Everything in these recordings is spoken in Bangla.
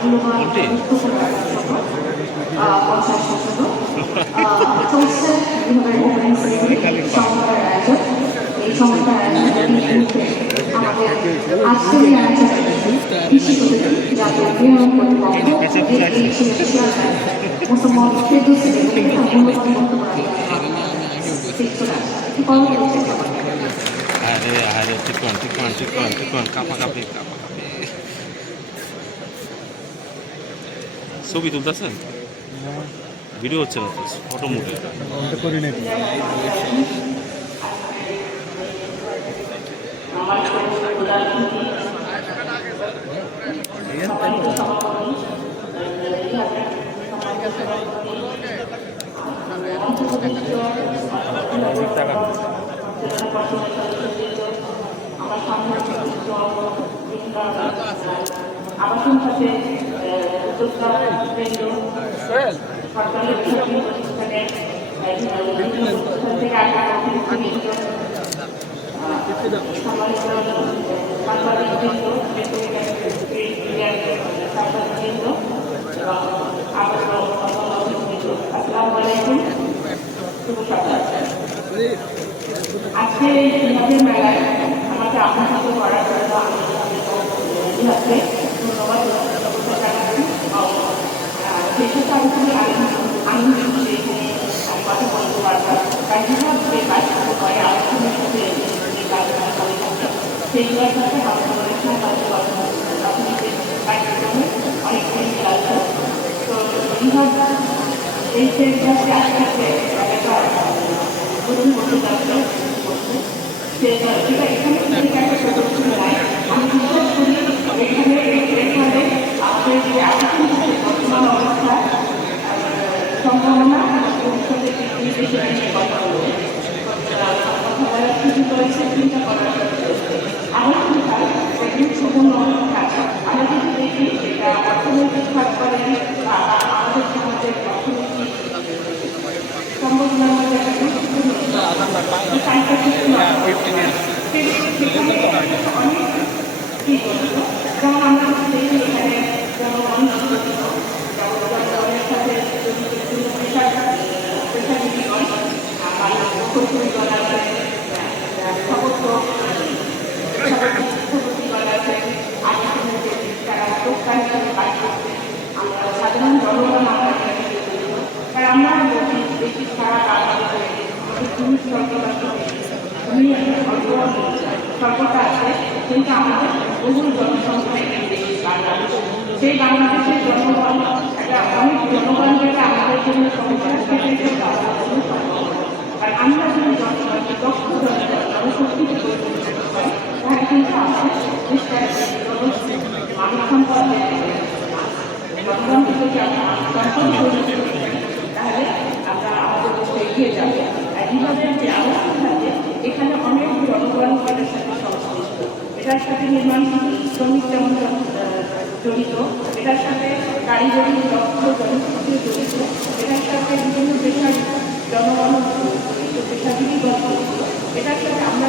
মূল্যবান পঞ্চাশ শতাংশ সংস্থার সংস্থার আয়োজনে এই মুহূর্তে আমাদের আজকের এই আয়োজনে কৃষি প্রতিনিধি জাতীয় করতে আরে আরে চিকন চিকন চিকন কাপা, কাপি, কাপা। ছবি তুলতেছেন? ভিডিও হচ্ছে না ফটো মুভি আবাসন খাতে আজকে এই মেলায় আমাকে আমন্ত্রিত করার জন্য আমি ইতিহাসে ধন্যবাদ ধন্যবাদ জানাচ্ছি সেই সাথে আলোচনায় আমি আমি এখানে আমি কথা বলতে পারব তাই বিভাগ যে কাজ করে আলোচনার সাথে যে কাজটা করে থাকে সেইগুলোর সাথে আমাদের অনুষ্ঠান প্রাথমিক কার্যক্রমে অনেকটাই মিল আছে তো বিভাগ এই যে ইতিহাসে আসতে একটা প্রথম বছর যাচ্ছে সেটা এখানে থেকে একটা সদস্য নাই আমি বিশ্বাস করি এখানে এখানে আমাদের যে এখন বর্তমান অবস্থা সম্ভাবনা ভবিষ্যতে বিদেশে নিয়ে কথা বলব কথা বলার সুযোগ রয়েছে চিন্তা করার আমার কিন্তু একদিন সম্পূর্ণ কাজ আমরা যদি দেখি এটা অর্থনৈতিক খাত করে বা আমাদের সমাজের অর্থনৈতিক সম্ভাবনার মধ্যে একটা গুরুত্বপূর্ণ এই কাজটা কিন্তু যেমন আমরা দেখি এখানে জনগণ জনগণের সাথে পেশাজীবীগণ আমার কর্তৃগণ আছে সমস্ত কর্তৃগণ আছে আগে তারা উদ্যোক্তা হিসাবে কাজ করছে আমরা সাধারণ জনগণ আমরা এখানে কারণ আমরা বলছি বেশি সারা কাজ করে পুরুষ সরকার আছে কিন্তু আমাদের বহু জনসংখ্যা বেশি বাংলাদেশ সেই জনগণ একটা অনেক জনগণ যেটা আমাদের জন্য সমস্যা আর আমরা যদি জনগণকে দক্ষ জনগণ জনশক্তিকে গড়ে তুলতে পারি তাহলে কিন্তু আমাদের দেশটার মানব সম্পদ জনগণকে যদি আমরা সম্পদ গড়ে তুলতে পারি তাহলে আমরা আমাদের দেশে এগিয়ে যাব। বিভাগের যে আলোচনা থাকে এখানে অনেক জনগণ এটার সাথে সংশ্লিষ্ট। এটার সাথে নির্মাণ শ্রমিক যেমন জড়িত, এটার সাথে কারিগরি দক্ষ জনশক্তি জড়িত, এটার সাথে বিভিন্ন পেশার জনগণ পেশাজীবীগণ জড়িত। এটার সাথে আমরা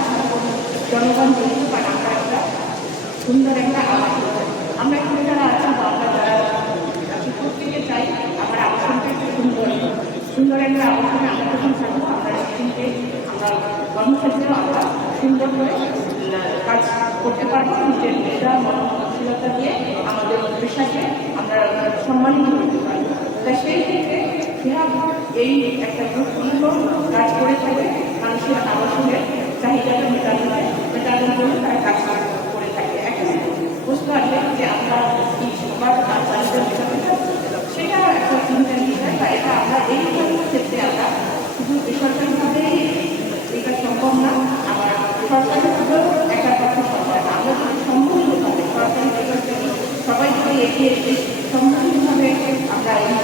জনগণ জড়িত, কারণ আমরা একটা সুন্দর একটা আবাস আমরা এখানে যারা আছি বা আমরা যারা আছি প্রত্যেকে চাই আমার আবাসনটা একটু সুন্দর হোক। সুন্দর একটা আবাসনে আমরা যখন থাকব আমরা নিশ্চিন্তে আমরা কর্মক্ষেত্রেও আমরা সুন্দর করে কাজ করতে পারব। নিজের পেশা মনশীলতা দিয়ে আমাদের পেশাকে আমরা সম্মানিত করতে পারব। তাই সেই ক্ষেত্রে এই একটা গুরুত্বপূর্ণ কাজ করে থাকে। মানুষের আবাসনের চাহিদাটা মেটানো হয়, মেটানোর জন্য তারা কাজ করে থাকে একটা প্রশ্ন আসে যে আমরা কি সবার কাজ চাহিদা মেটাতে পারব? সেটা একটা চিন্তার বিষয় বা এটা আমরা এই ধরনের ক্ষেত্রে আমরা শুধু বেসরকারিভাবেই এটা সম্ভব না একটা পক্ষে সম্ভব আমরা যদি সরকারি বেসরকারি সবাই যদি এগিয়ে এসে সম্মিলিতভাবে আমরা এই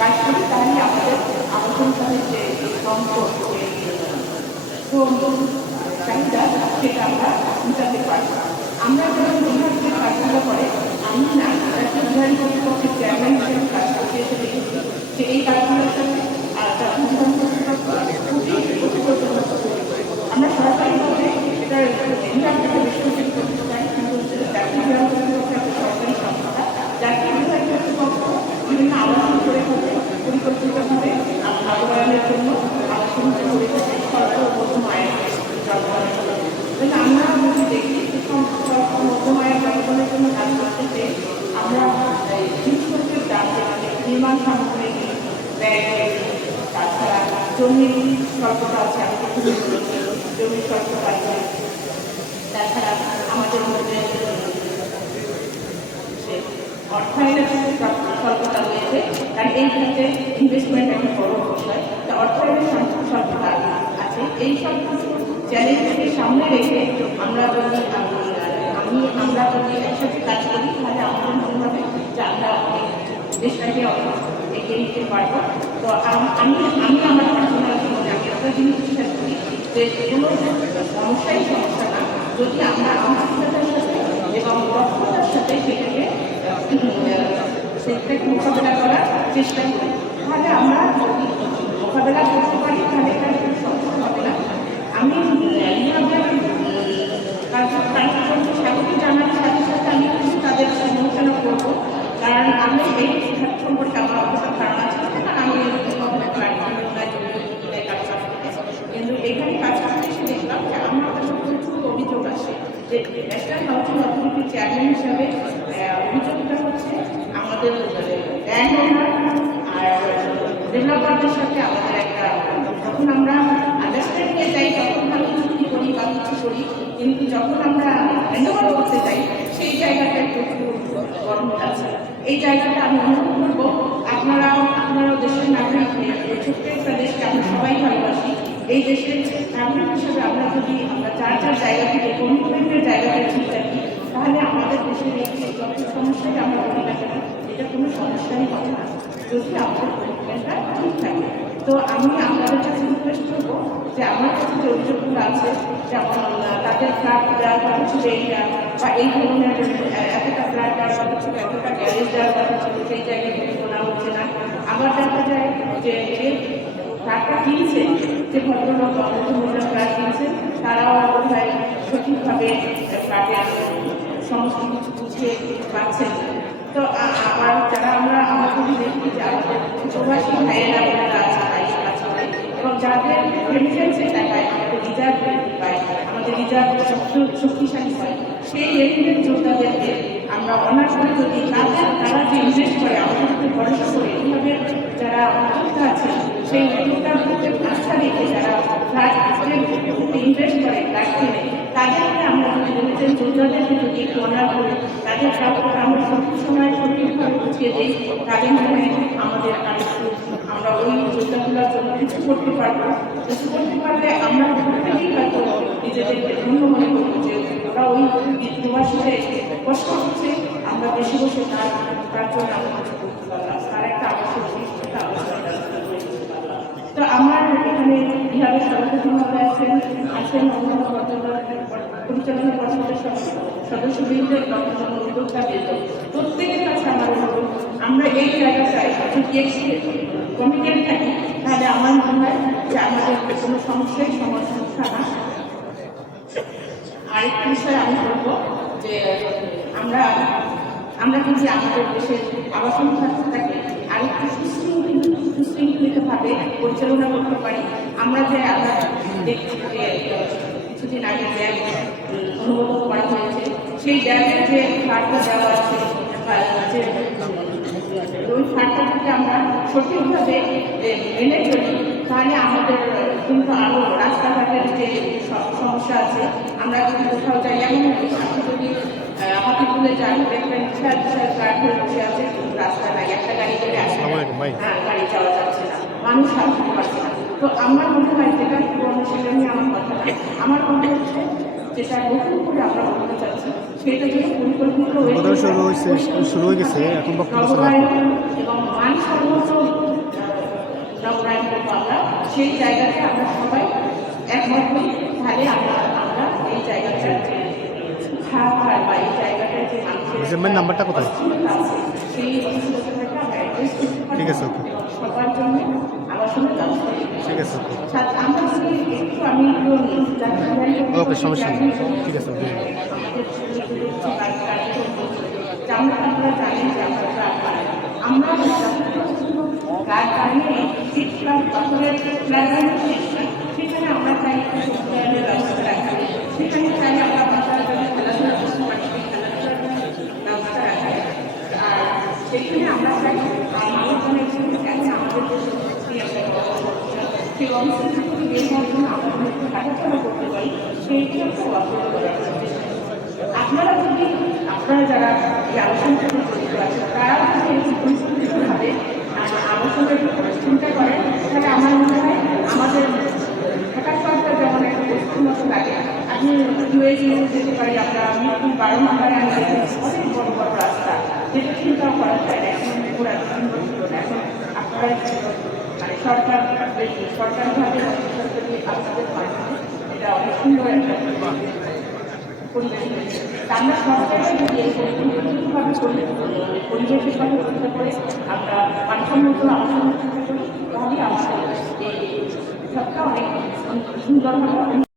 কাজ করি তাহলে আমাদের সাথে যে সম্পদ শ্রম চাহিদা সেটা পারব আমরা যখন বিভাগ যে কাজগুলো করে আমি না বিধান কর্তৃপক্ষের চেয়ারম্যান হিসেবে কাজ করতে এসে দেখেছি যে এই কাজগুলোর সাথে আর একটা বিধান কর্তৃপক্ষ খুবই ওতপ্রোতভাবে জড়িত। আমরা সরকারিভাবে এটা বিভাগ থেকে বেসরকারি প্রতিষ্ঠান কিন্তু হচ্ছে জাতীয় বিধান কর্তৃপক্ষ একটা সরকারি সংস্থা যার তাছাড়া জমির স্বল্পতা আছে আমি জমির স্বল্পতা তাছাড়া আমাদের মধ্যে অর্থায়নের স্বল্পতা রয়েছে কারণ এই ক্ষেত্রে ইনভেস্টমেন্ট একটা বড় তা অর্থায়নের স্বল্প- স্বল্পতা আছে এই সব চ্যালেঞ্জকে সামনে রেখে আমরা যদি একসাথে কাজ করি তাহলে আমাদের মনে হবে যে আমরা দেশটাকে নিতে পারব। তো আমি আমি আমার পার্সোনাল একটা জিনিস বিশ্বাস করি যে কোনো সমস্যাই সমস্যা না। যদি আমরা সাথে এবং দক্ষতার সাথে সেটাকে সেটাকে মোকাবেলা করার চেষ্টা করি। তাহলে আমরা যদি মোকাবেলা করতে পারি, তাহলে হবে না। আমি জানার সাথে সাথে আমি তাদের সমালোচনা করব। কারণ আমি এই সম্পর্কে আমার অবশ্য ধারণা ছিল না কারণ আমি প্ল্যাটফর্মে কাজ করতে কিন্তু এখানে কাজ করতে এসে দেখলাম যে আমার কাছে প্রচুর অভিযোগ আসে যে ন্যাশনাল হাউসিং অথরিটির চেয়ারম্যান হিসাবে অভিযোগটা হচ্ছে আমাদের ল্যান্ড ওনার আর ডেভেলপারদের সাথে আমাদের একটা, যখন আমরা আন্ডারস্ট্যান্ডিংয়ে যাই তখন ভালো চুক্তি করি বা কিছু করি, কিন্তু যখন আমরা হ্যান্ডওভার করতে যাই, সেই জায়গাটায় প্রচুর গরম আছে এই জায়গাটা আমি অনুভব করব। আপনারা আপনারা দেশের নাগরিক ছোট্ট একটা দেশকে আমরা সবাই ভালোবাসি। এই দেশের নাগরিক হিসেবে আমরা যদি আমরা চার চার জায়গা থেকে কমিটমেন্টের জায়গাটা ঠিক রাখি তাহলে আমাদের দেশের যত সমস্যাই আমরা বলি না এটা কোনো সমস্যাই হবে না। যদি আমাদের ঠিক থাকে। তো আমি আপনাদের কাছে রিকোয়েস্ট করব যে আমার কাছে যে অভিযোগগুলো আছে, যেমন তাদের ফ্ল্যাট দেওয়ার কথা ছিল এইটা বা এই ধরনের এতটা ফ্ল্যাট দেওয়ার কথা ছিল, এতটা গ্যারেজ দেওয়ার কথা ছিল, সেই জায়গায় করা হচ্ছে না। আবার দেখা যায় যে যে ফ্ল্যাটটা কিনছে, যে ভদ্রলোক বা ভদ্রমহিলা ফ্ল্যাট কিনছে, তারাও বোধহয় সঠিকভাবে ফ্ল্যাটের সমস্ত কিছু বুঝিয়ে পাচ্ছেন তো আবার যারা আমরা যদি দেখি যে আমাদের প্রবাসী ভাইয়েরা বোনেরা এবং যাদের রেমিটেন্সের টাকায় আমাদের রিজার্ভ পাই আমাদের রিজার্ভ শক্তিশালী হয়, সেই রেমিটেন্স যোদ্ধাদেরকে আমরা অনার করে যদি তাদের তারা যে ইনভেস্ট করে, আমাদের উপরে ভরসা করে, এইভাবে যারা অযোধ্যা আছে, সেই অযোধ্যার মধ্যে আস্থা রেখে যারা ইনভেস্ট করে কিনে তাদেরকে আমরা রেমিটেন্স যোদ্ধাদেরকে যদি অনার করি, তাদের প্রাপ্যটা আমরা সঠিক সময় সঠিকভাবে বুঝিয়ে দিই তাদের মনে আমাদের আমরা ওই যোদ্ধাগুলোর জন্য কিছু করতে পারব। কিছু করতে পারলে আমরা প্রত্যেকেই হয়তো নিজেদেরকে ধন্য মনে করব যে ওরা ওই এসে কষ্ট হচ্ছে আমরা বেশি বসে তার তার জন্য আমরা কিছু করতে পারলাম। তার একটা আবশ্যক তো আমার এখানে বিহারের সর্বপ্রথমভাবে আছেন আছেন পরিচালনা পর্ষদের সদস্যবৃন্দ এবং উদ্যোক্তা প্রত্যেকের কাছে আমার অনুরোধ আমরা এই জায়গাটায় যদি কমিটেড থাকি, তাহলে আমার মনে হয় যে আমাদের কোনো সমস্যাই সমাধান না। আরেকটা বিষয় আমি বলব যে, আমরা আমরা যদি আমাদের দেশের আবাসন খাতটাকে আরেকটু সুশৃঙ্খল সুশৃঙ্খলিতভাবে পরিচালনা করতে পারি। আমরা যে আমরা দেখছি কিছুদিন আগে ব্যাগ অনুমোদন করা হয়েছে। সেই ব্যাগের যে ফ্ল্যাটটা দেওয়া আছে যে ওই ফ্ল্যাটটা যদি আমরা সঠিকভাবে মেনে চলি। তাহলে আমাদের কিন্তু আরও রাস্তাঘাটের যে সমস্যা আছে আমরা যদি কোথাও যাই। এমন আপনি যদি আহ, হাতিপুলে যান দেখবেন বিশাল বিশাল হয়ে বসে আছে রাস্তা নাই। একটা গাড়ি করে আসে। হ্যাঁ গাড়ি চাওয়া যাচ্ছে না। মানুষ আসতে পারছে না। তো আমার মনে হয় যেটা সেটা নিয়ে আমার কথা আমার মনে হচ্ছে যেটা নতুন করে আমরা বলতে চাচ্ছি সেটা পরিকল্পিত হয়ে শুরু হয়েছে শুরু হয়ে গেছে এখন বক্তব্য এবং মানসম্মত নগরায়ণ আমরা সেই জায়গাতে আমরা সবাই একমত হই তাহলে আমরা আমরা এই জায়গাটার যে খাবার বা এই জায়গাটার যে মানুষের ডিসেম্বর নাম্বারটা কোথায় সেই। ঠিক আছে, ওকে। সবার জন্য ঠিক আছে ওকে সমস্যা নেই ঠিক আছে আমরা আমাদের ছেলেগুলো কিছু কাজ কার্যক্রম করছে। যে আমরা আপনারা জানেন যে আমরা ফ্ল্যাট বানাই। আমরা ফ্ল্যাট বানিয়ে ঠিক ফ্ল্যাট পাথরের ফ্ল্যাট বানিয়ে সেখানে আমরা চাই একটু উন্নয়নের ব্যবস্থা রাখি সেখানে চাই আমরা বাচ্চারা যাতে খেলাধুলা করতে পারি সেই খেলাধুলার ব্যবস্থা রাখি আর সেখানে আমরা চাই আর মানুষজন এসে এখানে আমরা আমাদের যে সংস্কৃতি একটা সেই অংশটি থেকে বের হওয়ার জন্য আমরা যদি একটু হাঁটাচলা করতে পারি সেইটি হচ্ছে অর্জন করার চেষ্টা আপনারা যদি আপনারা যারা এই আলোচনার সাথে জড়িত আছেন তারা যদি এরকম পরিস্থিতিভাবে আলোচনার চিন্তা করেন তাহলে আমার মনে হয় আমাদের ঢাকা সরকার যেমন একটা বস্তুর মতো লাগে আপনি ইউএসএ যেতে পারি আমরা মিরপুর বারো আমি অনেক রাস্তা। যেটা চিন্তাও করা যায় এখন পুরো এখন আপনারা মানে সরকার সরকারিভাবে সরকারি আপনাদের মাধ্যমে এটা সুন্দর একটা পরিবেশ হয়েছে। আমরা সরকারকে যদি এই পরিবেশভাবে পরিবেশের কথা আমরা মানসম্মত আলোচনা চিন্তা করি সবটা অনেক সুন্দরভাবে